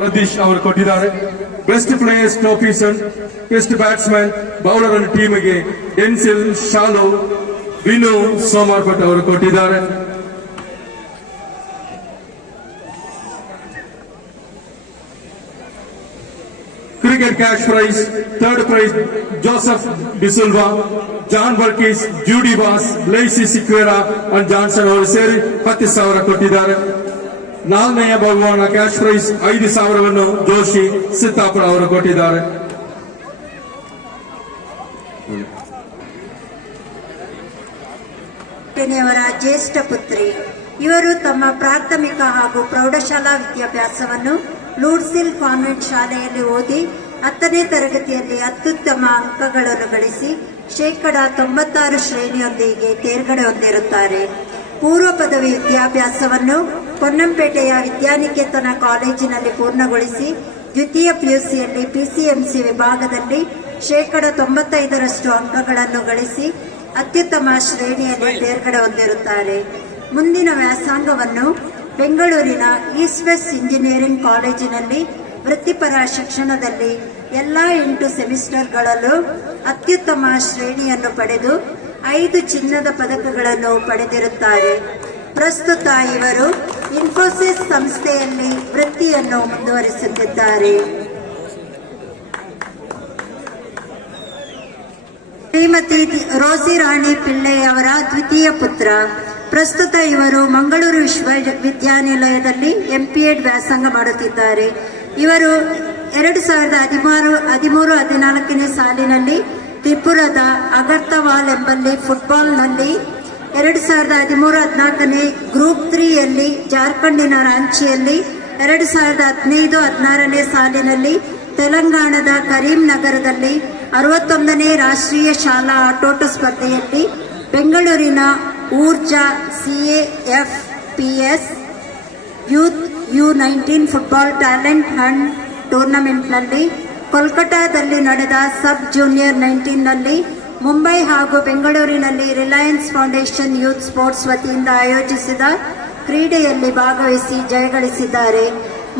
ಪ್ರದೀಶ್ ಅವರು ಕೊಟ್ಟಿದ್ದಾರೆ. Best players trophies and best batsman bowler and ಟೀಮ್ಗೆ ಡೆನ್ಸಿಲ್ ಶಾಲು ವಿನು ಸೋಮಾರ್ಪಟ್ ಅವರು ಕೊಟ್ಟಿದ್ದಾರೆ. Cricket cash prize, third prize Joseph D'Silva, John Burkis, Judy Bass, Lacey Sequeira and Johnson ಅವರು ಸೇರಿ 10,000 ಕೊಟ್ಟಿದ್ದಾರೆ. ನಾಲ್ಕನೆಯ ಬಹುಮಾನ ಕ್ಯಾಶ್ ಪ್ರೈಸ್ 5,000ವನ್ನು ಜೋಶಿ ಸಿದ್ದಾಪುರ ಅವರು ಕೊಟ್ಟಿದ್ದಾರೆ. ಅವರ ಜ್ಯೇಷ್ಠ ಪುತ್ರಿ. ಇವರು ತಮ್ಮ ಪ್ರಾಥಮಿಕ ಹಾಗೂ ಪ್ರೌಢಶಾಲಾ ವಿದ್ಯಾಭ್ಯಾಸವನ್ನು ಲೂಡ್ಸಿಲ್ ಕಾನ್ವೆಂಟ್ ಶಾಲೆಯಲ್ಲಿ ಓದಿ 10ನೇ ತರಗತಿಯಲ್ಲಿ ಅತ್ಯುತ್ತಮ ಅಂಕಗಳನ್ನು ಗಳಿಸಿ 96% ಶ್ರೇಣಿಯೊಂದಿಗೆ ತೇರ್ಗಡೆ ಹೊಂದಿರುತ್ತಾರೆ. ಪೂರ್ವ ಪದವಿ ವಿದ್ಯಾಭ್ಯಾಸವನ್ನು ಪೊನ್ನಂಪೇಟೆಯ ವಿದ್ಯಾನಿಕೇತನ ಕಾಲೇಜಿನಲ್ಲಿ ಪೂರ್ಣಗೊಳಿಸಿ ದ್ವಿತೀಯ ಪಿಯುಸಿಯಲ್ಲಿ ಪಿಸಿಎಂಸಿ ವಿಭಾಗದಲ್ಲಿ 95% ಅಂಕಗಳನ್ನು ಗಳಿಸಿ ಅತ್ಯುತ್ತಮ ಶ್ರೇಣಿಯಲ್ಲಿ ತೇರ್ಗಡೆ ಹೊಂದಿರುತ್ತಾರೆ. ಮುಂದಿನ ವ್ಯಾಸಂಗವನ್ನು ಬೆಂಗಳೂರಿನ ಈಸ್ಟ್ ವೆಸ್ಟ್ ಇಂಜಿನಿಯರಿಂಗ್ ಕಾಲೇಜಿನಲ್ಲಿ ವೃತ್ತಿಪರ ಶಿಕ್ಷಣದಲ್ಲಿ ಎಲ್ಲಾ 8 ಸೆಮಿಸ್ಟರ್ಗಳಲ್ಲೂ ಅತ್ಯುತ್ತಮ ಶ್ರೇಣಿಯನ್ನು ಪಡೆದು 5 ಚಿನ್ನದ ಪದಕಗಳನ್ನು ಪಡೆದಿರುತ್ತಾರೆ. ಪ್ರಸ್ತುತ ಇವರು ಇನ್ಫೋಸಿಸ್ ಸಂಸ್ಥೆಯಲ್ಲಿ ವೃತ್ತಿಯನ್ನು ಮುಂದುವರಿಸುತ್ತಿದ್ದಾರೆ. ಶ್ರೀಮತಿ ರೋಸಿ ರಾಣಿ ಪಿಳ್ಳೆಯವರ ದ್ವಿತೀಯ ಪುತ್ರ. ಪ್ರಸ್ತುತ ಇವರು ಮಂಗಳೂರು ವಿಶ್ವವಿದ್ಯಾನಿಲಯದಲ್ಲಿ ಎಂಪಿಎಡ್ ವ್ಯಾಸಂಗ ಮಾಡುತ್ತಿದ್ದಾರೆ. ಇವರು 2013-14ನೇ ಸಾಲಿನಲ್ಲಿ ತ್ರಿಪುರದ ಅಗರ್ತವಾಲ್ ಎಂಬಲ್ಲಿ ಫುಟ್ಬಾಲ್ನಲ್ಲಿ, 2013-14ನೇ ಗ್ರೂಪ್ 3ಯಲ್ಲಿ ಜಾರ್ಖಂಡಿನ ರಾಂಚಿಯಲ್ಲಿ, 2015-16ನೇ ಸಾಲಿನಲ್ಲಿ ತೆಲಂಗಾಣದ ಕರೀಂನಗರದಲ್ಲಿ 61ನೇ ರಾಷ್ಟ್ರೀಯ ಶಾಲಾ ಆಟೋಟ ಸ್ಪರ್ಧೆಯಲ್ಲಿ, ಬೆಂಗಳೂರಿನ Urja CAFPS youth U19 football talent hunt ಟೂರ್ನಮೆಂಟ್ನಲ್ಲಿ, ಕೋಲ್ಕತಾದಲ್ಲಿ ನಡೆದ ಸಬ್ ಜೂನಿಯರ್ 19ನಲ್ಲಿ, ಮುಂಬೈ ಹಾಗೂ ಬೆಂಗಳೂರಿನಲ್ಲಿ ರಿಲಯನ್ಸ್ ಫೌಂಡೇಶನ್ ಯೂತ್ ಸ್ಪೋರ್ಟ್ಸ್ ವತಿಯಿಂದ ಆಯೋಜಿಸಿದ ಕ್ರೀಡೆಯಲ್ಲಿ ಭಾಗವಹಿಸಿ ಜಯಗಳಿಸಿದ್ದಾರೆ.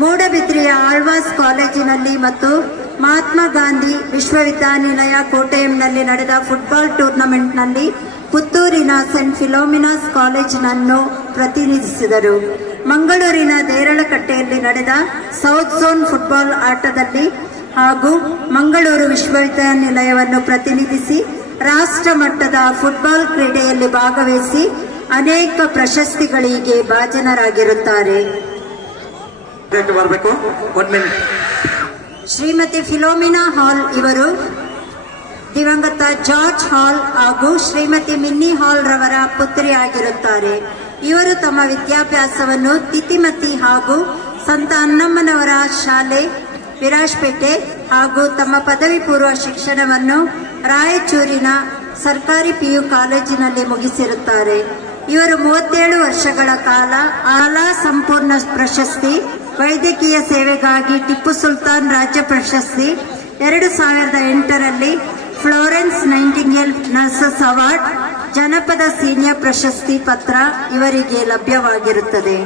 ಮೂಡಬಿದ್ರಿಯ ಆಳ್ವಾಸ್ ಕಾಲೇಜಿನಲ್ಲಿ ಮತ್ತು ಮಹಾತ್ಮ ಗಾಂಧಿ ವಿಶ್ವವಿದ್ಯಾನಿಲಯ ಕೋಟೆಯಂನಲ್ಲಿ ನಡೆದ ಫುಟ್ಬಾಲ್ ಟೂರ್ನಮೆಂಟ್ನಲ್ಲಿ ಪುತ್ತೂರಿನ ಸೆಂಟ್ ಫಿಲೋಮಿನಾಸ್ ಕಾಲೇಜಿನನ್ನು ಪ್ರತಿನಿಧಿಸಿದರು. ಮಂಗಳೂರಿನ ದೇರಳಕಟ್ಟೆಯಲ್ಲಿ ನಡೆದ ಸೌತ್ ಝೋನ್ ಫುಟ್ಬಾಲ್ ಆಟದಲ್ಲಿ ಹಾಗೂ ಮಂಗಳೂರು ವಿಶ್ವವಿದ್ಯಾನಿಲಯವನ್ನು ಪ್ರತಿನಿಧಿಸಿ ರಾಷ್ಟ್ರ ಮಟ್ಟದ ಫುಟ್ಬಾಲ್ ಕ್ರೀಡೆಯಲ್ಲಿ ಭಾಗವಹಿಸಿ ಅನೇಕ ಪ್ರಶಸ್ತಿಗಳಿಗೆ ಭಾಜನರಾಗಿರುತ್ತಾರೆ. ಶ್ರೀಮತಿ ಫಿಲೋಮಿನಾ ಹಾಲ್ ಇವರು ದಿವಂಗತ ಜಾರ್ಜ್ ಹಾಲ್ ಹಾಗೂ ಶ್ರೀಮತಿ ಮಿನ್ನಿ ಹಾಲ್ ರವರ ಪುತ್ರಿಯಾಗಿರುತ್ತಾರೆ. ಇವರು ತಮ್ಮ ವಿದ್ಯಾಭ್ಯಾಸವನ್ನು ತಿತಿಮತಿ ಹಾಗೂ ಸಂತ ಅನ್ನಮ್ಮನವರ ಶಾಲೆ ವಿರಾಜ್ಪೇಟೆ ಹಾಗೂ ತಮ್ಮ ಪದವಿ ಪೂರ್ವ ಶಿಕ್ಷಣವನ್ನು ರಾಯಚೂರಿನ ಸರ್ಕಾರಿ PU ಕಾಲೇಜಿನಲ್ಲಿ ಮುಗಿಸಿರುತ್ತಾರೆ. ಇವರು 37 ವರ್ಷಗಳ ಕಾಲ ಆಲಾ ಸಂಪೂರ್ಣ ಪ್ರಶಸ್ತಿ, ವೈದ್ಯಕೀಯ ಸೇವೆಗಾಗಿ ಟಿಪ್ಪು ಸುಲ್ತಾನ್ ರಾಜ್ಯ ಪ್ರಶಸ್ತಿ, 2008ರಲ್ಲಿ ಫ್ಲೋರೆನ್ಸ್ ನೈಟಿಂಗೇಲ್ ನರ್ಸಸ್ ಅವಾರ್ಡ್, ಜನಪದ ಸೀನಿಯರ್ ಪ್ರಶಸ್ತಿ ಪತ್ರ ಇವರಿಗೆ ಲಭ್ಯವಾಗಿರುತ್ತದೆ.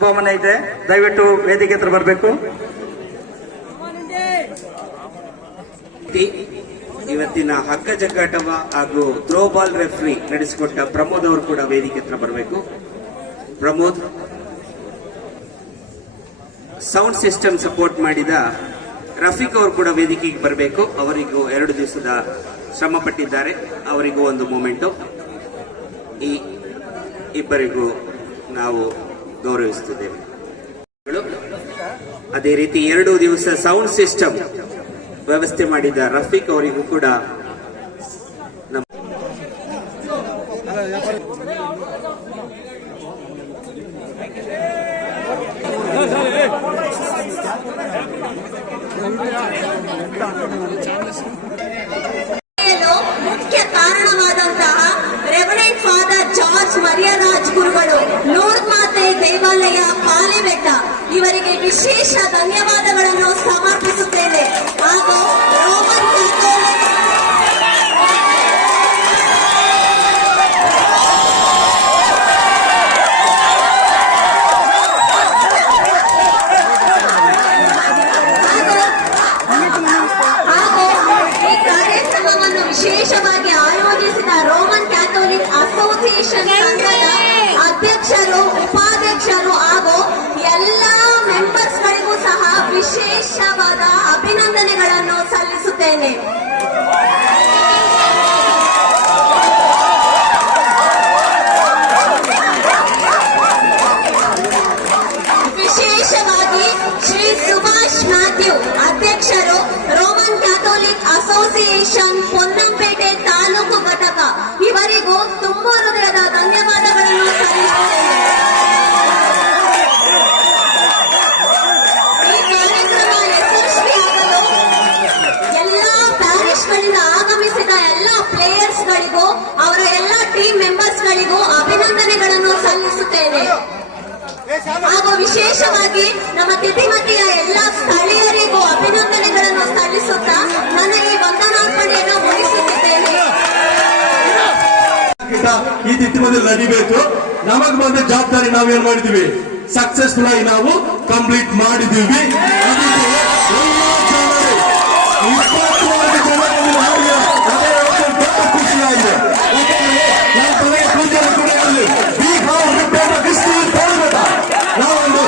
ಬಹುಮಾನ ಇದೆ, ದಯವಿಟ್ಟು ವೇದಿಕೆ ಹತ್ರ ಬರಬೇಕು. ಇವತ್ತಿನ ಹಗ್ಗ ಜಗ್ಗಾಟವ ಹಾಗೂ ಥ್ರೋ ಬಾಲ್ ರೆಫ್ರಿ ನಡೆಸಿಕೊಟ್ಟ ಪ್ರಮೋದ್ ಅವರು ಕೂಡ ವೇದಿಕೆ ಹತ್ರ ಬರಬೇಕು. ಪ್ರಮೋದ್, ಸೌಂಡ್ ಸಿಸ್ಟಮ್ ಸಪೋರ್ಟ್ ಮಾಡಿದ ರಫೀಕ್ ಅವರು ಕೂಡ ವೇದಿಕೆಗೆ ಬರಬೇಕು. ಅವರಿಗೂ 2 ದಿವಸದ ಶ್ರಮ ಪಟ್ಟಿದ್ದಾರೆ, ಅವರಿಗೂ ಒಂದು ಮೂಮೆಂಟು. ಈ ಇಬ್ಬರಿಗೂ ನಾವು ಗೌರವಿಸುತ್ತಿದ್ದೇವೆ. ಅದೇ ರೀತಿ 2 ದಿವಸ ಸೌಂಡ್ ಸಿಸ್ಟಮ್ ವ್ಯವಸ್ಥೆ ಮಾಡಿದ ರಫೀಕ್ ಅವರಿಗೂ ಕೂಡ ಮುಖ್ಯ ಕಾರಣವಾದಂತಹ ರೆವರೆಂಡ್ ಫಾದರ್ ಜಾರ್ಜ್ ಮರಿಯರಾಜ್ ಗುರುಗಳು ಲೂರ್ದ್ ಮಾತೆ ದೇವಾಲಯ ಪಾಲಿಬೆಟ್ಟ ಇವರಿಗೆ ವಿಶೇಷ ಧನ್ಯವಾದಗಳನ್ನು ಸಮರ್ಪಿಸುತ್ತೇನೆ. ಹಾಗೂ ರೋಮನ್ ಕ್ಯಾಥೋಲಿಕ್ ವಿಶೇಷವಾಗಿ ಆಯೋಜಿಸಿದ ರೋಮನ್ ಕ್ಯಾಥೋಲಿಕ್ ಅಸೋಸಿಯೇಷನ್ ಸಂಘದ ಅಧ್ಯಕ್ಷರು, ಉಪಾಧ್ಯಕ್ಷರು ಹಾಗೂ ಎಲ್ಲ ಮೆಂಬರ್ಸ್ಗಳಿಗೂ ಸಹ ವಿಶೇಷವಾದ ಅಭಿನಂದನೆಗಳನ್ನು ಸಲ್ಲಿಸುತ್ತೇನೆ. ವಿಶೇಷವಾಗಿ ಶ್ರೀ ಸುಭಾಷ್ ಮ್ಯಾಥ್ಯೂ, ಅಧ್ಯಕ್ಷರು, Roman Catholic association Ponnampet taluk ಘಟಕ, ಇವರಿಗೂ ತುಂಬಾ ಹೃದಯದ ಧನ್ಯವಾದಗಳನ್ನು ಸಲ್ಲಿಸುತ್ತೇನೆ. ಈ ಕಾರ್ಯಕ್ರಮ ಯಶಸ್ವಿಯಾಗಲು ಎಲ್ಲ ಪ್ಯಾರಿಶ್ಗಳಿಂದ ಆಗಮಿಸಿದ ಎಲ್ಲ ಪ್ಲೇಯರ್ಸ್ಗಳಿಗೂ, ಅವರ ಎಲ್ಲ ಟೀಮ್ ಮೆಂಬರ್ಸ್ಗಳಿಗೂ ಅಭಿನಂದನೆಗಳನ್ನು ಸಲ್ಲಿಸುತ್ತೇನೆ. ಹಾಗೂ ವಿಶೇಷವಾಗಿ ನಮ್ಮ ತಿಥಿಮತಿಯ ಎಲ್ಲ ಸ್ಥಳೀಯರಿಗೂ ಅಭಿನಂದನೆಗಳನ್ನು ಸಲ್ಲಿಸುತ್ತಾ ನನ್ನ ಈ ವಂದನಾರ್ಪಣೆಯನ್ನು ಮುಗಿಸುತ್ತಿದ್ದೇನೆ. ಈ ತಿಥಿಮದಲ್ಲಿ ನಡಿಬೇಕು. ನಮಗ್ ಬಂದ ಜವಾಬ್ದಾರಿ ನಾವೇನ್ ಮಾಡಿದೀವಿ, ಸಕ್ಸಸ್ಫುಲ್ ಆಗಿ ನಾವು ಕಂಪ್ಲೀಟ್ ಮಾಡಿದೀವಿ. ಖುಷಿಯಾಗಿದೆ. ನಾವೊಂದು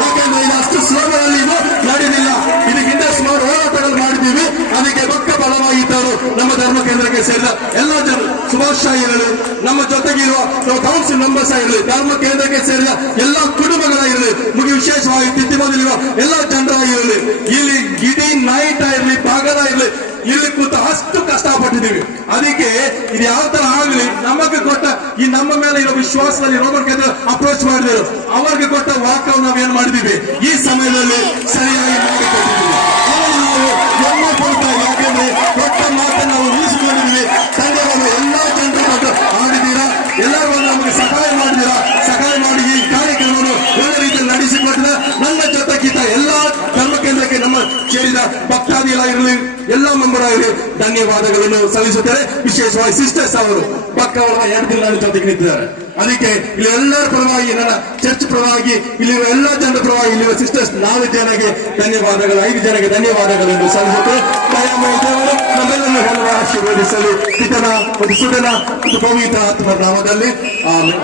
ಯಾಕಂದ್ರೆ ಇದು ಅಷ್ಟು ಸುಲಭದಲ್ಲಿ ಇದು ನಡೆದಿಲ್ಲ. ಇದಕ್ಕಿಂತ ಸುಮಾರು ಹೋರಾಟಗಳು ಮಾಡಿದ್ದೀವಿ. ಅದಕ್ಕೆ ಪಕ್ಕ ಬಲವಾಗಿದ್ದರು ನಮ್ಮ ಧರ್ಮ ಕೇಂದ್ರಕ್ಕೆ ಸೇರಿದ ಎಲ್ಲ ಜನರು, ಶುಭಾಶಯಗಳು, ನಮ್ಮ ಜೊತೆಗಿರುವ ಕೌನ್ಸಿಲ್ ಮೆಂಬರ್ಸ್ ಆಗಿರಲಿ, ಧರ್ಮ ಕೇಂದ್ರಕ್ಕೆ ಸೇರಿದ ಎಲ್ಲ ಕುಟುಂಬಗಳಾಗಿರಲಿ, ಮುಗಿ ವಿಶೇಷವಾಗಿ ತಿಥಿಮದಲ್ಲಿರುವ ಎಲ್ಲ ಜನರಾಗಿರಲಿ, ಇಲ್ಲಿ ಇಡೀ ನೈಟ್ ಆಗಿರಲಿ, ಭಾಗದ ಇರಲಿ, ಇಲ್ಲಿ ಕೂತ ಅಷ್ಟು ಕಷ್ಟಪಟ್ಟಿದ್ದೀವಿ. ಅದಕ್ಕೆ ಇದು ಯಾವ ತರ ಆಗಲಿ, ನಮಗೆ ಕೊಟ್ಟ ಈ ನಮ್ಮ ಮೇಲೆ ಇರೋ ವಿಶ್ವಾಸದಲ್ಲಿ ರೋಮನ್ ಕೇಂದ್ರ ಅಪ್ರೋಚ್ ಮಾಡಿದರು, ಅವರಿಗೆ ಕೊಟ್ಟ ವಾಕ್ಯವನ್ನು ನಾವೇನ್ ಮಾಡಿದೀವಿ, ಈ ಸಮಯದಲ್ಲಿ ಸರಿಯಾಗಿ ಮಾಡಿಕೊಟ್ಟಿದ್ದೀವಿ. ನಾವು ಕೊಡ್ತಾ, ಯಾಕೆಂದ್ರೆ ಕೊಟ್ಟ ಮಾತನ್ನು ನಾವು ಉಳಿಸಿಕೊಂಡಿದ್ದೀವಿ. ಧನ್ಯವಾದ. ಎಲ್ಲಾ ಜನರು ಮಾಡಿದ್ದೀರಾ, ಎಲ್ಲರೂ ನಮಗೆ ಸಹಾಯ ಮಾಡಿದ್ದೀರಾ. ಸಹಾಯ ಮಾಡಿ ಈ ಕಾರ್ಯಕ್ರಮವನ್ನು ಒಳ್ಳೆ ರೀತಿಯಲ್ಲಿ ನಡೆಸಿಕೊಟ್ಟಿದ ನನ್ನ ಜೊತೆಗಿದ್ದ ಎಲ್ಲಾ ಧರ್ಮ ಕೇಂದ್ರಕ್ಕೆ ನಮ್ಮ ಸೇರಿದ ಭಕ್ತಾದಿಗಳಾಗಿರಲಿ, ಎಲ್ಲ ಮೆಂಬರ್ ಆಗಲಿ ಧನ್ಯವಾದಗಳನ್ನು ಸಲ್ಲಿಸುತ್ತಾರೆ. ವಿಶೇಷವಾಗಿ ಸಿಸ್ಟರ್ಸ್ ಅವರು ಪಕ್ಕ 2 ದಿನ ನನ್ನ ಜೊತೆಗೆ ನಿಂತಿದ್ದಾರೆ. ಅದಕ್ಕೆ ಇಲ್ಲಿ ಎಲ್ಲರ ಪರವಾಗಿ, ನನ್ನ ಚರ್ಚ್ ಪರವಾಗಿ, ಇಲ್ಲಿರುವ ಎಲ್ಲ ಜನರ ಪರವಾಗಿ, ಇಲ್ಲಿರುವ ಸಿಸ್ಟರ್ಸ್ 4 ಜನಕ್ಕೆ ಧನ್ಯವಾದಗಳು, 5 ಜನಕ್ಕೆ ಧನ್ಯವಾದಗಳನ್ನು ಸಲ್ಲಿಸುತ್ತಾರೆ. ದಯಾಮಯ ದೇವರು ನಮ್ಮೆಲ್ಲರನ್ನು ಎಲ್ಲರೂ ಆಶೀರ್ವದಿಸಲು ಪಿತನ ಒಂದು ಸುಡನ ಒಂದು ಪವಿತ್ರ ಆತ್ಮ ನಾಮದಲ್ಲಿ ಆಮೆನ್.